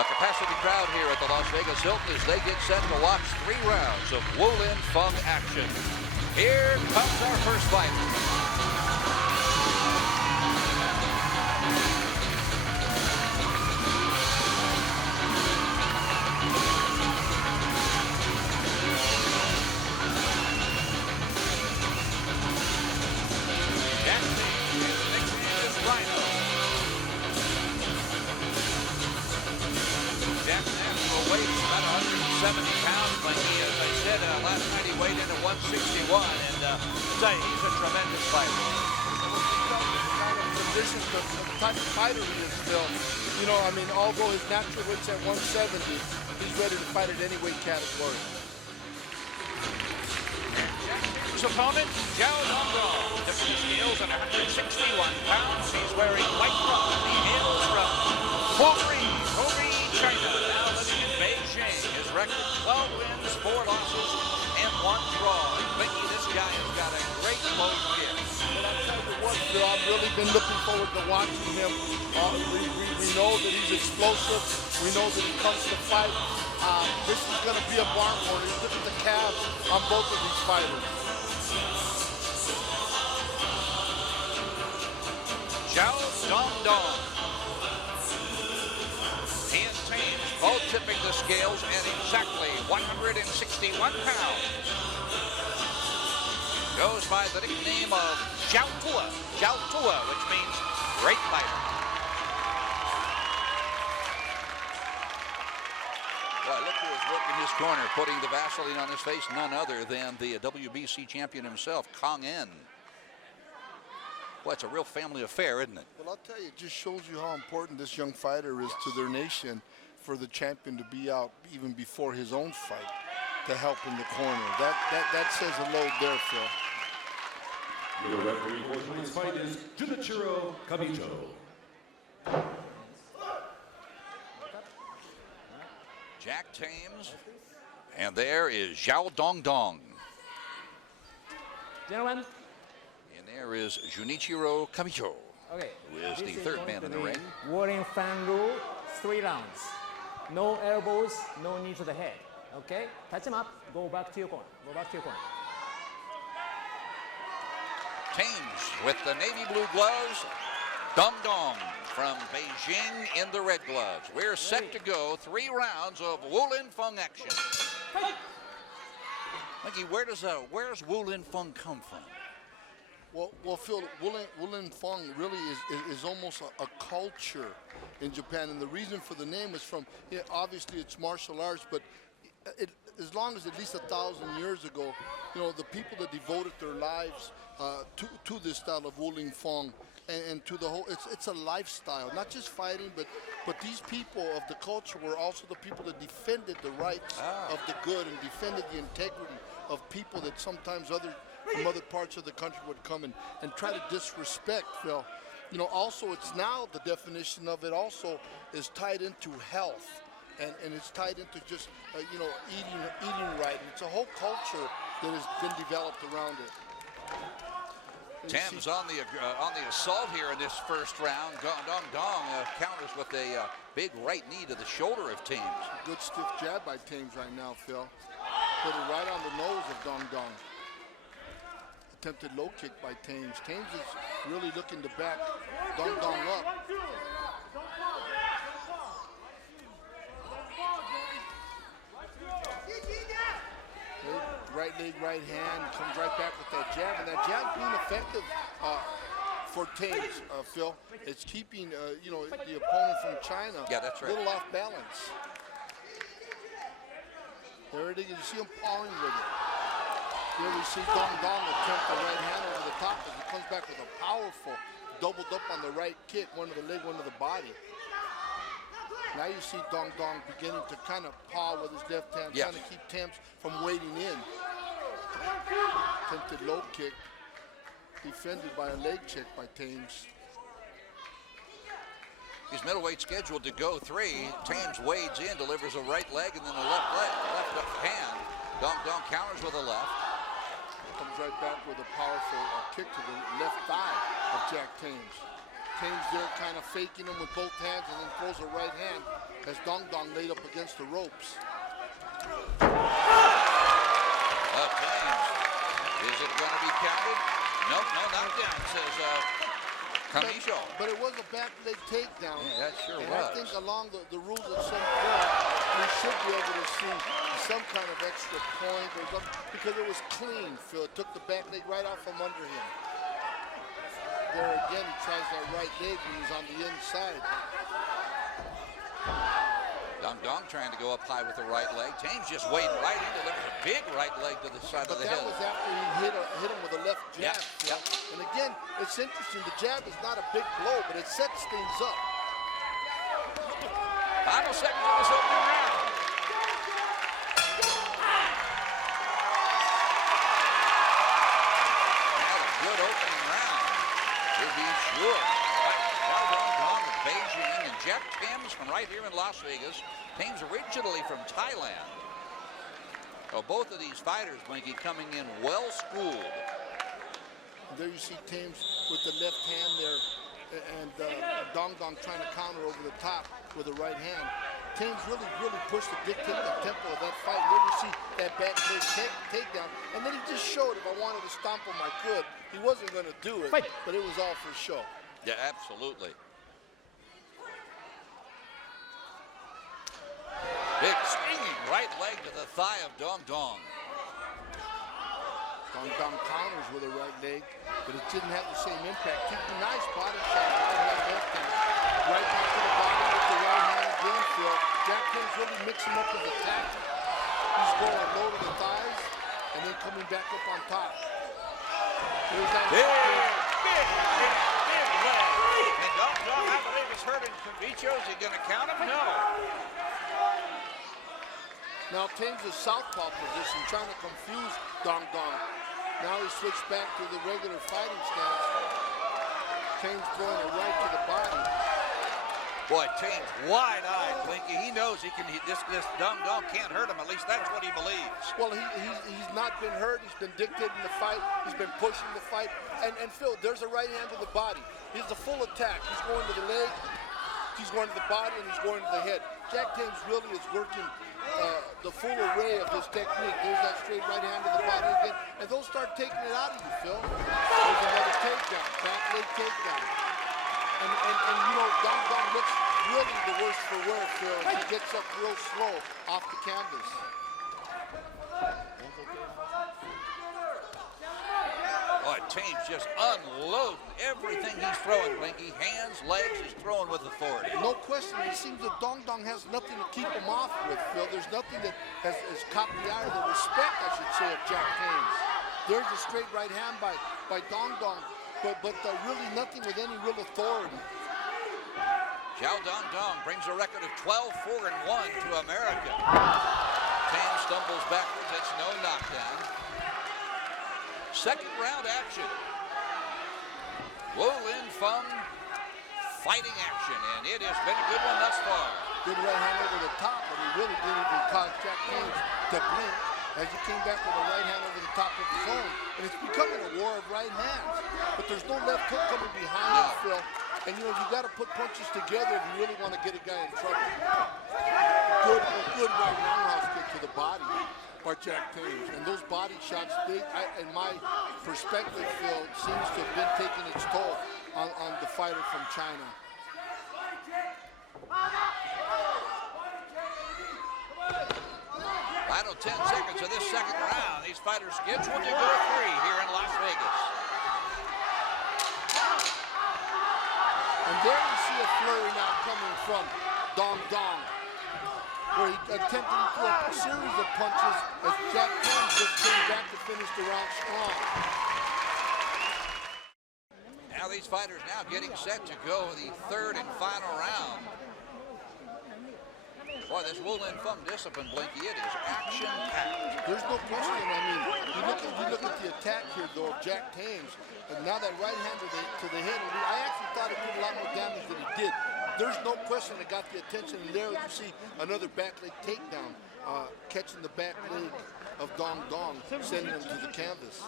A capacity crowd here at the Las Vegas Hilton as they get set to watch 3 rounds of Wulin Feng action. Here comes our first fight. Weight about 170 pounds, but as I said, last night he weighed in at 161, and he's a tremendous fighter. The type of fighter he is, Phil. You know, I mean, although his natural weight's at 170, he's ready to fight at any weight category. His opponent, Zhao Dongdong, dipping his heels at 161 pounds. He's wearing white rum. He hails from Hungary, China. Now living in Beijing. His record, 12 wins, 4 losses, and 1 draw. Mickey, this guy has got a great low kick. But I'll tell you what, Phil, I've really been looking forward to watching him. We know that he's explosive. We know that he comes to fight. This is going to be a barn burner. Look at the calves on both of these fighters. Zhao Dongdong. He and Thames both tipping the scales at exactly 161 pounds. Goes by the nickname of Zhao Tua, which means great fighter. Well, look who is working his corner, putting the Vaseline on his face, none other than the WBC champion himself, Kong En. Well, it's a real family affair, isn't it? Well, I'll tell you, it just shows you how important this young fighter is to their nation for the champion to be out even before his own fight to help in the corner. That says a load there, Phil. Your referee for tonight's fight is Junichiro Kabicho. Jack Thames, and there is Zhao Dongdong. Gentlemen. And there is Junichiro Kabicho, who is the 3rd man in the ring. Wulin Feng rule, 3 rounds. No elbows, no knee to the head. Okay? Touch him up, go back to your corner. Go back to your corner. Thames with the navy blue gloves. Dongdong from Beijing in the red gloves. We're set to go 3 rounds of Wulin Feng action. Mikey, where does Wulin Feng come from? Well, Phil, Wulin Feng really is almost a culture in Japan, and the reason for the name is from, obviously it's martial arts, but as long as at least 1,000 years ago, you know, the people that devoted their lives to this style of Wulin Feng and to the whole, it's a lifestyle, not just fighting, but these people of the culture were also the people that defended the rights of the good and defended the integrity of people that sometimes from other parts of the country would come and try to disrespect, Phil. You know, also it's now the definition of it also is tied into health. And it's tied into just, you know, eating right. And it's a whole culture that has been developed around it. Thames on the assault here in this first round. Dong counters with a big right knee to the shoulder of Thames. Good stiff jab by Thames right now, Phil. Put it right on the nose of Dong. Attempted low kick by Thames. Thames is really looking to back Dong up. Right leg, right hand, comes right back with that jab, and that jab being effective for Thames, Phil. It's keeping, you know, the opponent from China that's right. a little off balance. There it is, you see him pawing with it. Here we see Dong attempt the right hand over the top as he comes back with a powerful doubled up on the right kick, one to the leg, one to the body. Now you see Dong beginning to kind of paw with his left hand, trying to keep Thames from wading in. Attempted low kick, defended by a leg check by Thames. He's middleweight scheduled to go 3. Thames wades in, delivers a right leg and then a left up hand. Dong counters with a left. Comes right back with a powerful kick to the left thigh of Jack Thames. Thames there kind of faking him with both hands and then throws a right hand as Dong Dong laid up against the ropes. Thames, is it going to be counted? Nope, no knockdown, says Camicho. But it was a back leg takedown. Yeah, that sure and was. I think along the rules at some point, we should be able to see some kind of extra point or something, because it was clean, Phil. It took the back leg right out from under him. There again, he tries that right leg when he's on the inside. Dong Dong trying to go up high with the right leg. Thames just wading right into it. It was a big right leg to the side of the But that head. was after he hit him with a left jab. Yeah, yeah. And again, it's interesting. The jab is not a big blow, but it sets things up. Final seconds of this opening round. Had a good opening round, to be sure. Dong Dong of Beijing and Jeff Thames from right here in Las Vegas. Thames originally from Thailand. Oh, both of these fighters, Blinky, coming in well-schooled. There you see Thames with the left hand there, and Dong Dong trying to counter over the top with the right hand. Thames really pushed to dictate the tempo of that fight. There you see that back leg takedown, and then he just showed if I wanted to stomp him, I could. He wasn't going to do it, but it was all for show. Yeah, absolutely. Big swinging right leg to the thigh of Dong Dong. Dong Dong counters with a right leg, but it didn't have the same impact. Nice body shot right hand left hand. Right back to the body with the right hand again, Phil. Jack Thames really mixing up his attack. He's going low to the thighs and then coming back up on top. There's that big leg. And Dong Dong, I believe, is hurting Camicho. Is he going to count him? No. Now Thames is southpaw position, trying to confuse Dong Dong. Now he switched back to the regular fighting stance. Thames throwing it right to the body. Boy, Thames wide-eyed, Blinky. He knows he can. This Dong Dong can't hurt him. At least that's what he believes. Well, he's not been hurt. He's been dictating the fight. He's been pushing the fight. And Phil, there's a right hand to the body. He's a full attack. He's going to the leg. He's going to the body, and he's going to the head. Jack Thames really is working the full array of his technique. There's that straight right hand to the body again, and they'll start taking it out of you, Phil. There's another takedown, back leg takedown. And you know, Dong Dong looks really the worst for wear, Phil. He gets up real slow off the canvas. Boy, Thames just unloading everything he's throwing, Blinky. Hands, legs, he's throwing with authority. No question. It seems that Dong Dong has nothing to keep him off with, Phil. There's nothing that has caught the eye, the respect, I should say, of Jack Thames. There's a straight right hand by Dong Dong, but really nothing with any real authority. Xiao Dong Dong brings a record of 12-4-1 to America. Thames stumbles backwards. That's no knockdown. Second round action. Wu Lin Feng fighting action, and it has been a good one thus far. Good right hand over the top, but he really didn't even cause Jack Thames to blink as he came back with a right hand over the top of his own. And it's becoming a war of right hands. But there's no left hook coming behind him, Phil. And you know, you got to put punches together if you really want to get a guy in trouble. Good right roundhouse kick to the body by Jack Thames. And those body shots, in my perspective, Phil, seems to have been taking its toll on the fighter from China. Final 10 seconds of this second round. These fighters scheduled to go 3 here in Las Vegas. And there you see a flurry now coming from Dong Dong, where he attempted to throw a series of punches as Jack Thames just came back to finish the round strong. Now these fighters now getting set to go the third and final round. Boy, this Wu Lin Feng discipline, Blinky, it is action-packed. There's no question. I mean, you look at the attack here, though, of Jack Thames, and now that right hand to the head. I actually thought it did a lot more damage than it did. There's no question it got the attention, and there you see another back leg takedown, catching the back leg of Dong Dong, sending him to the canvas.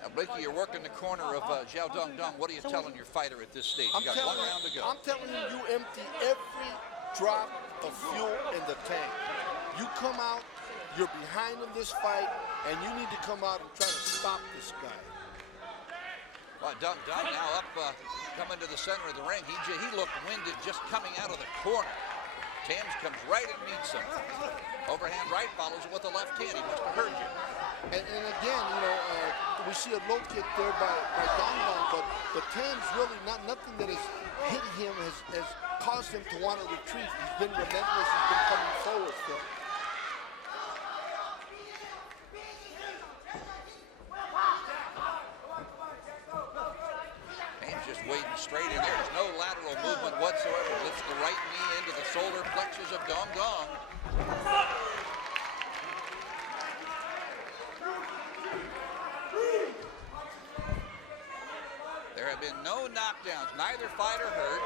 Now, Blakey, you're working the corner of Zhao Dong Dong. What are you telling your fighter at this stage? You got 1 round to go. I'm telling you, you empty every drop of fuel in the tank. You come out, you're behind in this fight, and you need to come out and try to stop this guy. Well, Dong Dong now up, coming to the center of the ring. He looked winded just coming out of the corner. Thames comes right and meets him. Overhand right, follows it with the left hand. He must have heard you. And again, you know, we see a low kick there by Dong Dong, but Thames really nothing that has hit him has caused him to want to retreat. He's been relentless. He's been coming forward, Phil. Thames just wading straight in there. There's no lateral movement whatsoever. Lifts the right knee into the solar plexus of Dong Dong. There have been no knockdowns. Neither fighter hurt.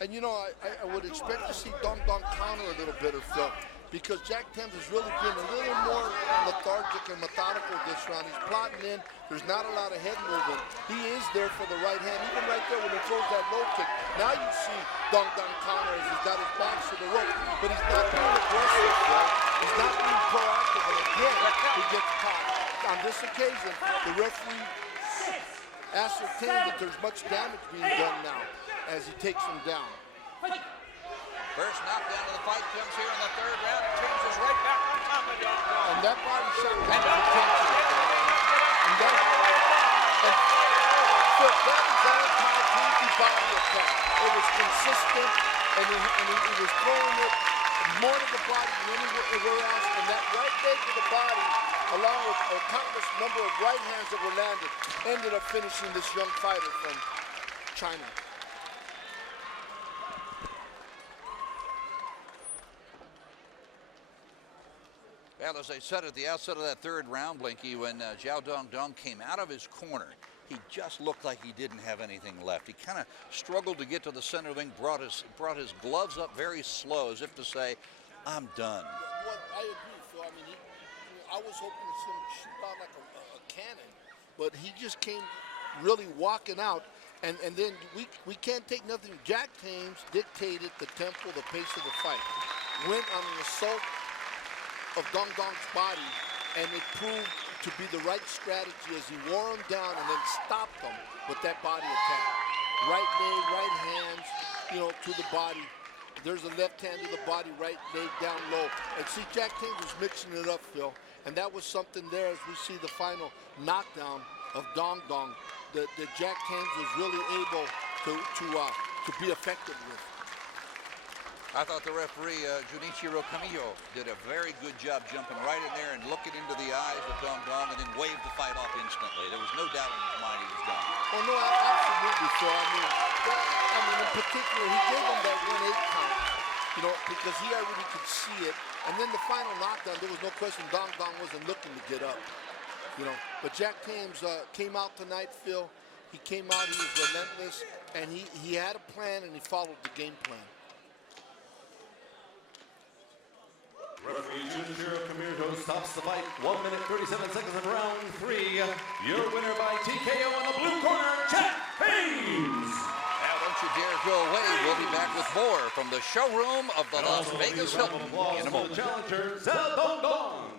And you know, I would expect to see Dong Dong counter a little better, Phil, because Jack Thames has really been a little more lethargic and methodical this round. He's plotting in. There's not a lot of head movement. He is there for the right hand, even right there when he throws that low kick. Now you see Dong Dong counter as he's got his back to the rope, but he's not being aggressive, Phil. He's not being proactive, and again, he gets caught. On this occasion, the referee ascertained that there's much damage being done now as he takes him down. First knockdown of the fight comes here in the 3rd round. And Thames is right back on top of Dong Dong. And that body shot got the attention. And that was all-time body attack. It was consistent, and he was throwing it more to the body than anywhere else. And that right leg to the body, along with a countless number of right hands that were landed, ended up finishing this young fighter from China. Well, as I said at the outset of that 3rd round, Blinky, when Zhao Dong Dong came out of his corner, he just looked like he didn't have anything left. He kind of struggled to get to the center of the ring, brought his gloves up very slow, as if to say, I'm done. Well, I agree, Phil. I mean, I was hoping to see him shoot out like a cannon, but he just came really walking out. And then we can't take nothing. Jack Thames dictated the tempo, the pace of the fight. Went on an assault of Dong Dong's body, and it proved to be the right strategy as he wore him down and then stopped him with that body attack. Right leg, right hands, you know, to the body. There's a left hand to the body, right leg down low. And see, Jack Thames was mixing it up, Phil. And that was something there as we see the final knockdown of Dong Dong that Jack Thames was really able to be effective with. I thought the referee, Junichiro Kamiyo, did a very good job jumping right in there and looking into the eyes of Dong Dong and then waved the fight off instantly. There was no doubt in his mind he was done. Oh, no, absolutely, so I mean, in particular, he gave him that 1-8 count, you know, because he already could see it. And then the final knockdown, there was no question Dong Dong wasn't looking to get up, you know. But Jack Thames came out tonight, Phil. He came out, he was relentless, and he had a plan, and he followed the game plan. Referee Junichiro Kamiyo stops the fight. 1 minute, 37 seconds in round 3. Your winner by TKO in the blue corner, Jack Thames. Now, don't you dare go away. We'll be back with more from the showroom of the Las Vegas Hilton in a moment. Challenger, Zhao Dong Dong.